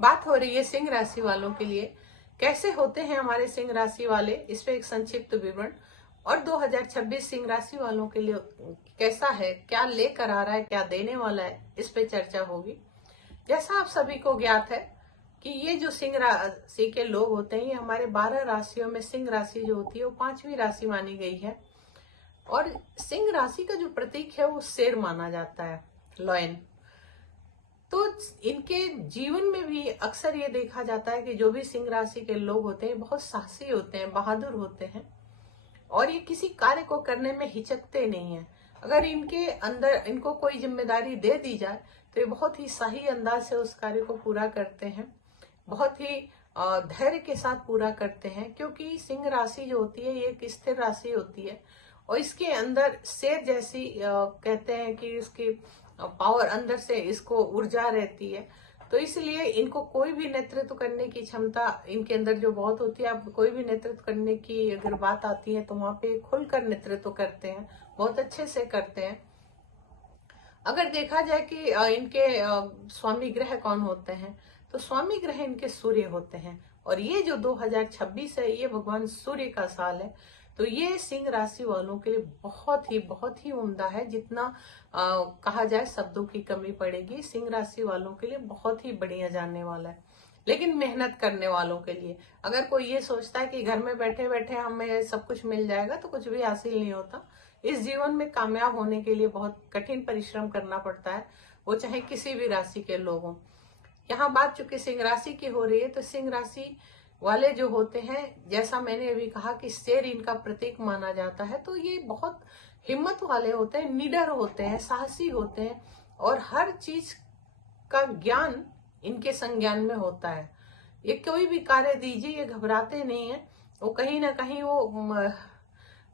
बात हो रही है सिंह राशि वालों के लिए। कैसे होते हैं हमारे सिंह राशि वाले, इस पे एक संक्षिप्त विवरण। और 2026 सिंह राशि वालों के लिए कैसा है, क्या लेकर आ रहा है, क्या देने वाला है, इस पे चर्चा होगी। जैसा आप सभी को ज्ञात है कि ये जो सिंह राशि के लोग होते हैं, ये हमारे 12 राशियों में सिंह राशि जो होती है वो 5वीं राशि मानी गई है। और सिंह राशि का जो प्रतीक है वो शेर माना जाता है, लॉयन। तो इनके जीवन में भी अक्सर ये देखा जाता है कि जो भी सिंह राशि के लोग होते हैं बहुत साहसी होते हैं, बहादुर होते हैं और ये किसी कार्य को करने में हिचकते नहीं है। अगर इनके अंदर इनको कोई जिम्मेदारी दे दी जाए तो ये बहुत ही सही अंदाज से उस कार्य को पूरा करते हैं, बहुत ही धैर्य के साथ पूरा करते हैं। क्योंकि सिंह राशि जो होती है ये एक स्थिर राशि होती है और इसके अंदर शेर जैसी कहते हैं कि इसकी पावर अंदर से इसको ऊर्जा रहती है। तो इसलिए इनको कोई भी नेतृत्व करने की क्षमता इनके अंदर जो बहुत होती है। अब कोई भी नेतृत्व करने की अगर बात आती है तो वहां पे खुलकर नेतृत्व करते हैं, बहुत अच्छे से करते हैं। अगर देखा जाए कि इनके स्वामी ग्रह कौन होते हैं, तो स्वामी ग्रह इनके सूर्य होते हैं। और ये जो 2026 है ये भगवान सूर्य का साल है। तो ये सिंह राशि वालों के लिए बहुत ही उम्दा है। जितना कहा जाए शब्दों की कमी पड़ेगी। सिंह राशि वालों के लिए बहुत ही बढ़िया जाने वाला है। लेकिन मेहनत करने वालों के लिए, अगर कोई ये सोचता है कि घर में बैठे बैठे हमें सब कुछ मिल जाएगा, तो कुछ भी हासिल नहीं होता। इस जीवन में कामयाब होने के लिए बहुत कठिन परिश्रम करना पड़ता है, वो चाहे किसी भी राशि के लोग हों। यहाँ बात चूंकि सिंह राशि की हो रही है, तो सिंह राशि वाले जो होते हैं, जैसा मैंने अभी कहा कि शेर इनका प्रतीक माना जाता है, तो ये बहुत हिम्मत वाले होते हैं, निडर होते हैं, साहसी होते हैं और हर चीज का ज्ञान इनके संज्ञान में होता है। ये कोई भी कार्य दीजिए, ये घबराते नहीं है। वो कहीं ना कहीं वो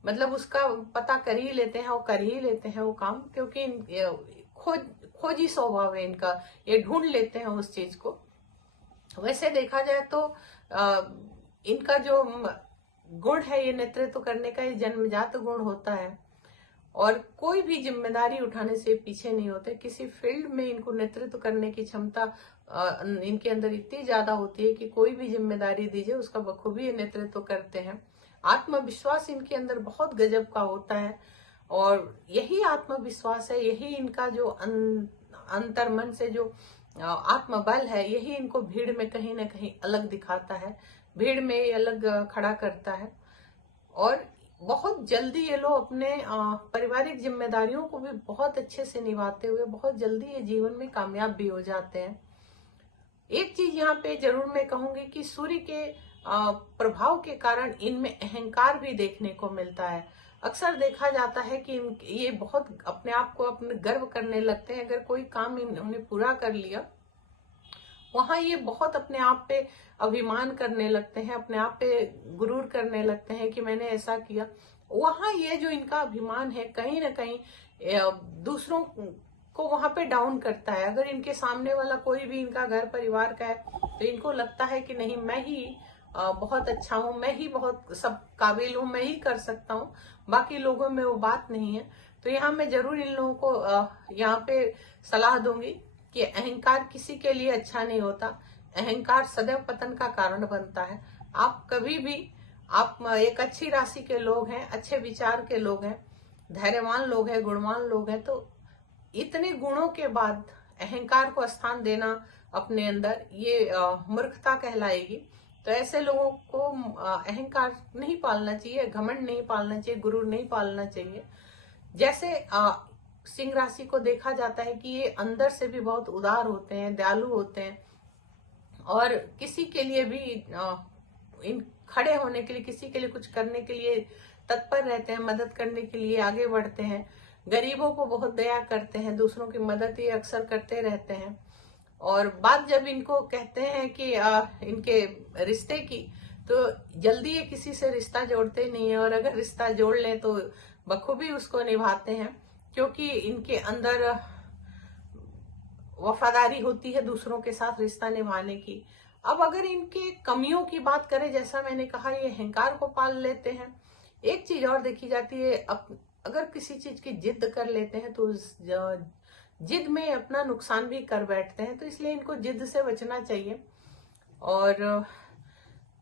मतलब उसका पता कर ही लेते हैं, वो कर ही लेते हैं वो काम। क्योंकि खोजी स्वभाव है इनका, ये ढूंढ लेते हैं उस चीज को। वैसे देखा जाए तो इनका जो गुण है, ये नेतृत्व करने का, ये जन्मजात गुण होता है और कोई भी जिम्मेदारी उठाने से पीछे नहीं होते। किसी फील्ड में इनको नेतृत्व करने की क्षमता इनके अंदर इतनी ज्यादा होती है कि कोई भी जिम्मेदारी दीजिए उसका बखूबी नेतृत्व करते हैं। आत्मविश्वास इनके अंदर बहुत गजब का होता है और यही आत्मविश्वास है, यही इनका जो अंतर्मन से जो आत्मबल है, यही इनको भीड़ में कहीं ना कहीं अलग दिखाता है, भीड़ में ये अलग खड़ा करता है। और बहुत जल्दी ये लोग अपने पारिवारिक जिम्मेदारियों को भी बहुत अच्छे से निभाते हुए बहुत जल्दी ये जीवन में कामयाब भी हो जाते हैं। एक चीज यहाँ पे जरूर मैं कहूंगी कि सूर्य के प्रभाव के कारण इनमें अहंकार भी देखने को मिलता है। अक्सर देखा जाता है कि ये बहुत अपने आप को अपने गर्व करने लगते हैं। अगर कोई काम इन्होंने पूरा कर लिया, वहां ये बहुत अपने आप पे अभिमान करने लगते हैं, अपने आप पे गुरूर करने लगते हैं कि मैंने ऐसा किया। वहां ये जो इनका अभिमान है कहीं ना कहीं दूसरों को वहां पे डाउन करता है। अगर इनके सामने वाला कोई भी इनका घर परिवार का है तो इनको लगता है कि नहीं, मैं ही बहुत अच्छा हूँ, मैं ही बहुत सब काबिल हूँ, मैं ही कर सकता हूँ, बाकी लोगों में वो बात नहीं है। तो यहाँ मैं जरूर इन लोगों को यहाँ पे सलाह दूंगी कि अहंकार किसी के लिए अच्छा नहीं होता। अहंकार सदैव पतन का कारण बनता है। आप कभी भी, आप एक अच्छी राशि के लोग हैं, अच्छे विचार के लोग हैं, धैर्यवान लोग हैं, गुणवान लोग हैं, तो इतने गुणों के बाद अहंकार को स्थान देना अपने अंदर, ये मूर्खता कहलाएगी। तो ऐसे लोगों को अहंकार नहीं पालना चाहिए, घमंड नहीं पालना चाहिए, गुरूर नहीं पालना चाहिए। जैसे सिंह राशि को देखा जाता है कि ये अंदर से भी बहुत उदार होते हैं, दयालु होते हैं और किसी के लिए भी इन खड़े होने के लिए, किसी के लिए कुछ करने के लिए तत्पर रहते हैं, मदद करने के लिए आगे बढ़ते हैं। गरीबों को बहुत दया करते हैं, दूसरों की मदद ये अक्सर करते रहते हैं। और बात जब इनको कहते हैं कि इनके रिश्ते की, तो जल्दी ये किसी से रिश्ता जोड़ते नहीं है और अगर रिश्ता जोड़ लें तो बखूबी उसको निभाते हैं। क्योंकि इनके अंदर वफादारी होती है दूसरों के साथ रिश्ता निभाने की। अब अगर इनके कमियों की बात करें, जैसा मैंने कहा, ये अहंकार को पाल लेते हैं। एक चीज और देखी जाती है, अगर किसी चीज की जिद कर लेते हैं तो जिद में अपना नुकसान भी कर बैठते हैं, तो इसलिए इनको जिद से बचना चाहिए। और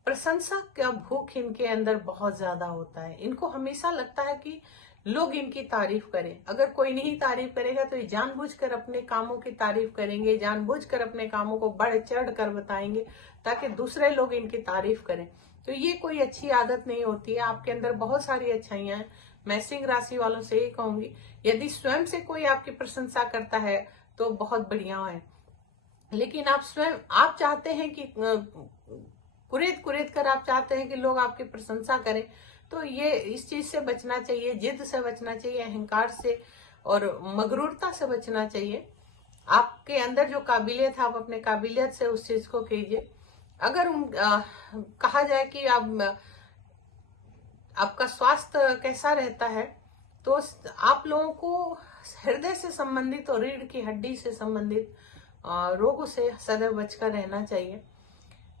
प्रशंसा का भूख इनके अंदर बहुत ज्यादा होता है। इनको हमेशा लगता है कि लोग इनकी तारीफ करें। अगर कोई नहीं तारीफ करेगा तो ये जानबूझकर अपने कामों की तारीफ करेंगे, जानबूझकर अपने कामों को बढ़ चढ़ कर बताएंगे ताकि दूसरे लोग इनकी तारीफ करें। तो ये कोई अच्छी आदत नहीं होती है। आपके अंदर बहुत सारी अच्छाइयां हैं। मैं सिंह राशि वालों से ये कहूंगी, यदि स्वयं से कोई आपकी प्रशंसा करता है तो बहुत बढ़िया है, लेकिन आप स्वयं आप चाहते हैं कि कुरेद कुरेद कर आप चाहते हैं कि लोग आपकी प्रशंसा करें, तो ये इस चीज से बचना चाहिए, जिद से बचना चाहिए, अहंकार से और मगरूरता से बचना चाहिए। आपके अंदर जो काबिलियत है आप अपने काबिलियत से उस चीज को कीजिए। अगर कहा जाए कि आपका स्वास्थ्य कैसा रहता है, तो आप लोगों को हृदय से संबंधित और रीढ़ की हड्डी से संबंधित रोगों से सदैव बचकर रहना चाहिए।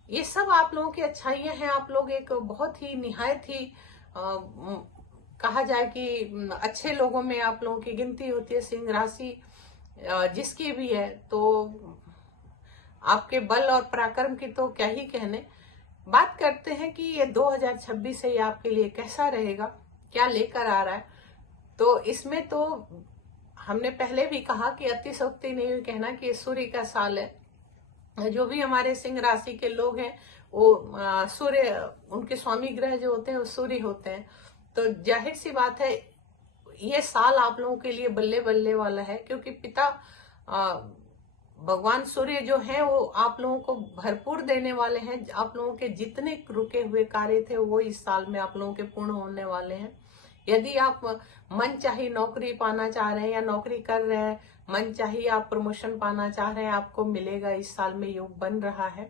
ये सब आप लोगों की अच्छाइयां हैं। आप लोग एक बहुत ही निहायत ही कहा जाए कि अच्छे लोगों में आप लोगों की गिनती होती है। सिंह राशि जिसकी भी है, तो आपके बल और पराक्रम की तो क्या ही कहने। बात करते हैं कि ये 2026 है, ये आपके लिए कैसा रहेगा, क्या लेकर आ रहा है। तो इसमें तो हमने पहले भी कहा कि अतिशयोक्ति नहीं कहना कि ये सूर्य का साल है। जो भी हमारे सिंह राशि के लोग हैं वो सूर्य, उनके स्वामी ग्रह जो होते हैं वो सूर्य होते हैं। तो जाहिर सी बात है ये साल आप लोगों के लिए बल्ले बल्ले वाला है, क्योंकि पिता भगवान सूर्य जो है वो आप लोगों को भरपूर देने वाले हैं। आप लोगों के जितने रुके हुए कार्य थे वो इस साल में आप लोगों के पूर्ण होने वाले हैं। यदि आप मन चाही नौकरी पाना चाह रहे हैं या नौकरी कर रहे हैं, मन चाहिए आप प्रमोशन पाना चाह रहे हैं, आपको मिलेगा। इस साल में योग बन रहा है।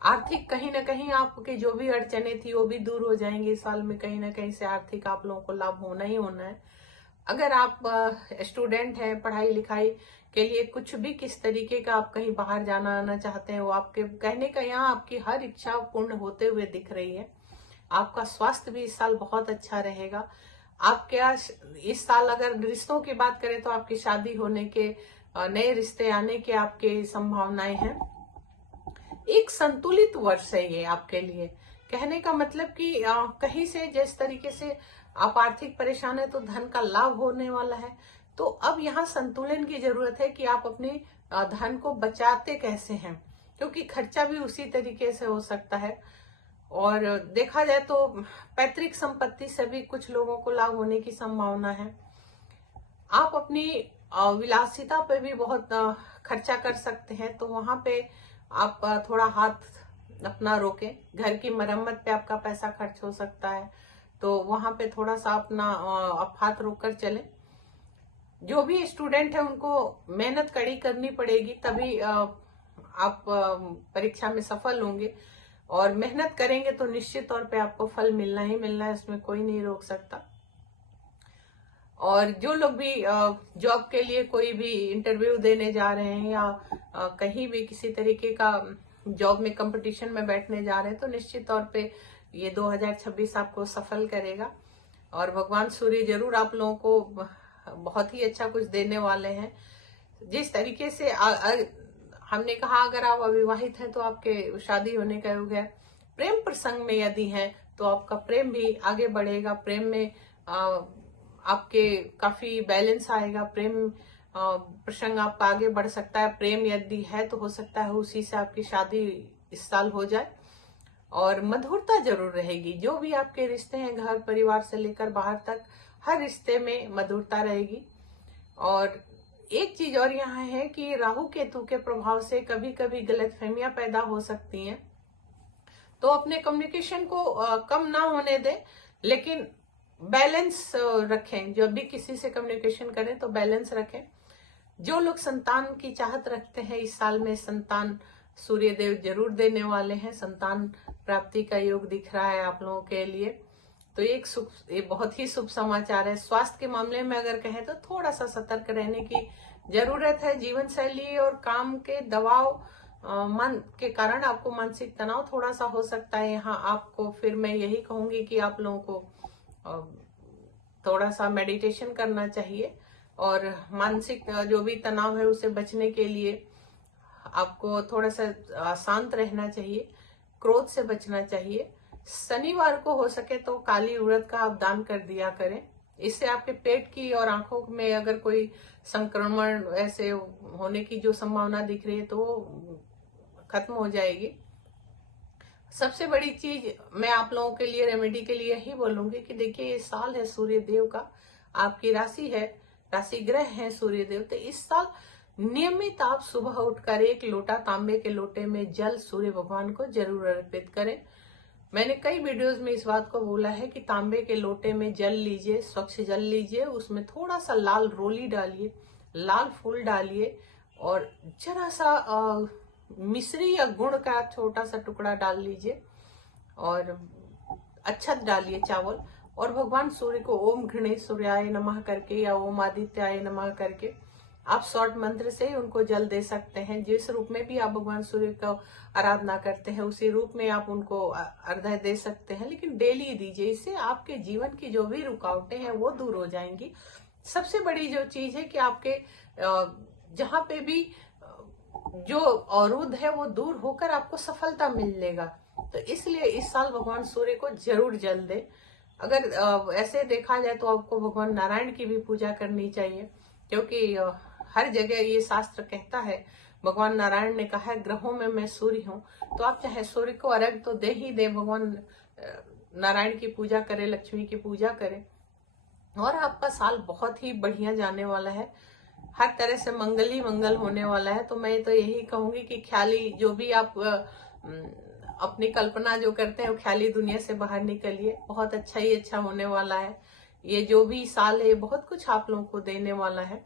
आर्थिक कहीं ना कहीं आपकी जो भी अड़चने थी वो भी दूर हो जाएंगी। इस साल में कहीं ना कहीं से आर्थिक आप लोगों को लाभ होना ही होना है। अगर आप स्टूडेंट हैं, पढ़ाई लिखाई के लिए कुछ भी किस तरीके का आप कहीं बाहर जाना आना चाहते हैं, वो आपके कहने का यहाँ आपकी हर इच्छा पूर्ण होते हुए दिख रही है। आपका स्वास्थ्य भी इस साल बहुत अच्छा रहेगा। आप क्या इस साल अगर रिश्तों की बात करें तो आपकी शादी होने के, नए रिश्ते आने के आपके संभावनाएं हैं। एक संतुलित वर्ष है ये आपके लिए। कहने का मतलब कि कहीं से जिस तरीके से आप आर्थिक परेशान है तो धन का लाभ होने वाला है। तो अब यहाँ संतुलन की जरूरत है कि आप अपने धन को बचाते कैसे हैं, क्योंकि खर्चा भी उसी तरीके से हो सकता है। और देखा जाए तो पैतृक संपत्ति से भी कुछ लोगों को लाभ होने की संभावना है। आप अपनी विलासिता पे भी बहुत खर्चा कर सकते हैं, तो वहां पे आप थोड़ा हाथ अपना रोके। घर की मरम्मत पे आपका पैसा खर्च हो सकता है, तो वहां पे थोड़ा सा अपना आप हाथ रोक कर चलें। जो भी स्टूडेंट है उनको मेहनत कड़ी करनी पड़ेगी, तभी आप परीक्षा में सफल होंगे। और मेहनत करेंगे तो निश्चित तौर पे आपको फल मिलना ही मिलना है, उसमें कोई नहीं रोक सकता। और जो लोग भी जॉब के लिए कोई भी इंटरव्यू देने जा रहे हैं या कहीं भी किसी तरीके का जॉब में कंपटीशन में बैठने जा रहे हैं, तो निश्चित तौर पे ये 2026 आपको सफल करेगा। और भगवान सूर्य जरूर आप लोगों को बहुत ही अच्छा कुछ देने वाले हैं। जिस तरीके से हमने कहा अगर आप अविवाहित हैं तो आपके शादी होने का योग है। प्रेम प्रसंग में यदि हैं तो आपका प्रेम भी आगे बढ़ेगा। प्रेम में आपके काफी बैलेंस आएगा। प्रेम प्रसंग आपका आगे बढ़ सकता है। प्रेम यदि है तो हो सकता है उसी से आपकी शादी इस साल हो जाए। और मधुरता जरूर रहेगी। जो भी आपके रिश्ते हैं, घर परिवार से लेकर बाहर तक, हर रिश्ते में मधुरता रहेगी। और एक चीज और यहाँ है कि राहु केतु के प्रभाव से कभी कभी गलतफहमियां पैदा हो सकती हैं, तो अपने कम्युनिकेशन को कम ना होने दें, लेकिन बैलेंस रखें। जब भी किसी से कम्युनिकेशन करें तो बैलेंस रखें। जो लोग संतान की चाहत रखते हैं, इस साल में संतान सूर्य देव जरूर देने वाले हैं। संतान प्राप्ति का योग दिख रहा है आप लोगों के लिए, तो ये बहुत ही शुभ समाचार है। स्वास्थ्य के मामले में अगर कहें तो थोड़ा सा सतर्क रहने की जरूरत है। जीवन शैली और काम के दबाव मन के कारण आपको मानसिक तनाव थोड़ा सा हो सकता है। यहाँ आपको फिर मैं यही कहूंगी कि आप लोगों को थोड़ा सा मेडिटेशन करना चाहिए और मानसिक जो भी तनाव है उसे बचने के लिए आपको थोड़ा सा शांत रहना चाहिए, क्रोध से बचना चाहिए। शनिवार को हो सके तो काली उड़द का आप दान कर दिया करें। इससे आपके पेट की और आंखों में अगर कोई संक्रमण ऐसे होने की जो संभावना दिख रही है तो वो खत्म हो जाएगी। सबसे बड़ी चीज मैं आप लोगों के लिए रेमेडी के लिए यही बोलूंगी कि देखिए ये साल है सूर्य देव का, आपकी राशि है, राशि ग्रह है सूर्य देव, तो इस साल नियमित आप सुबह उठकर 1 लोटा तांबे के लोटे में जल सूर्य भगवान को जरूर अर्पित करें। मैंने कई वीडियोस में इस बात को बोला है कि तांबे के लोटे में जल लीजिए, स्वच्छ जल लीजिए, उसमें थोड़ा सा लाल रोली डालिए, लाल फूल डालिए और जरा सा मिश्री या गुड़ का छोटा सा टुकड़ा डाल लीजिए और अक्षत डालिए चावल, और भगवान सूर्य को ओम घृणे सूर्याय नमः करके या ओम आदित्याय नमः करके आप शॉर्ट मंत्र से ही उनको जल दे सकते हैं। जिस रूप में भी आप भगवान सूर्य का आराधना करते हैं उसी रूप में आप उनको अर्घ्य दे सकते हैं, लेकिन डेली दीजिए। इससे आपके जीवन की जो भी रुकावटें हैं वो दूर हो जाएंगी। सबसे बड़ी जो चीज है कि आपके जहां पे भी जो अवरोध है वो दूर होकर आपको सफलता मिलेगा। तो इसलिए इस साल भगवान सूर्य को जरूर जल दे। अगर ऐसे देखा जाए तो आपको भगवान नारायण की भी पूजा करनी चाहिए, क्योंकि हर जगह ये शास्त्र कहता है, भगवान नारायण ने कहा है ग्रहों में मैं सूर्य हूँ। तो आप चाहे सूर्य को अर्घ्य तो दे ही दे, भगवान नारायण की पूजा करें, लक्ष्मी की पूजा करें, और आपका साल बहुत ही बढ़िया जाने वाला है। हर तरह से मंगल ही मंगल होने वाला है। तो मैं तो यही कहूंगी कि ख्याली जो भी आप अपनी कल्पना जो करते हैं वो ख्याली दुनिया से बाहर निकलिए। बहुत अच्छा ही अच्छा होने वाला है। ये जो भी साल है बहुत कुछ आप लोगों को देने वाला है।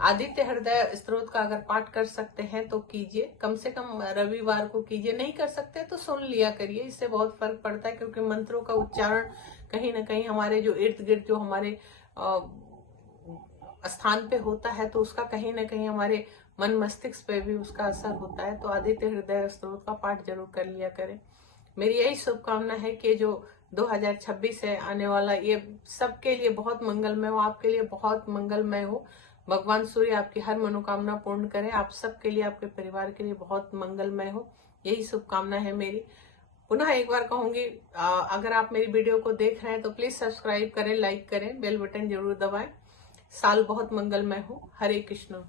आदित्य हृदय स्त्रोत का अगर पाठ कर सकते हैं तो कीजिए, कम से कम रविवार को कीजिए। नहीं कर सकते तो सुन लिया करिए, इससे बहुत फर्क पड़ता है, क्योंकि मंत्रों का उच्चारण कहीं ना कहीं हमारे जो इर्द गिर्द जो हमारे स्थान पे होता है तो उसका कहीं ना कहीं हमारे मन मस्तिष्क पे भी उसका असर होता है। तो आदित्य हृदय स्त्रोत का पाठ जरूर कर लिया करें। मेरी यही शुभकामना है कि जो 2026 है आने वाला, ये सबके लिए बहुत मंगलमय हो, आपके लिए बहुत मंगलमय हो। भगवान सूर्य आपकी हर मनोकामना पूर्ण करें, आप सबके लिए, आपके परिवार के लिए बहुत मंगलमय हो, यही शुभकामना है मेरी। पुनः एक बार कहूंगी, अगर आप मेरी वीडियो को देख रहे हैं तो प्लीज सब्सक्राइब करें, लाइक करें, बेल बटन जरूर दबाएं। साल बहुत मंगलमय हो। हरे कृष्ण।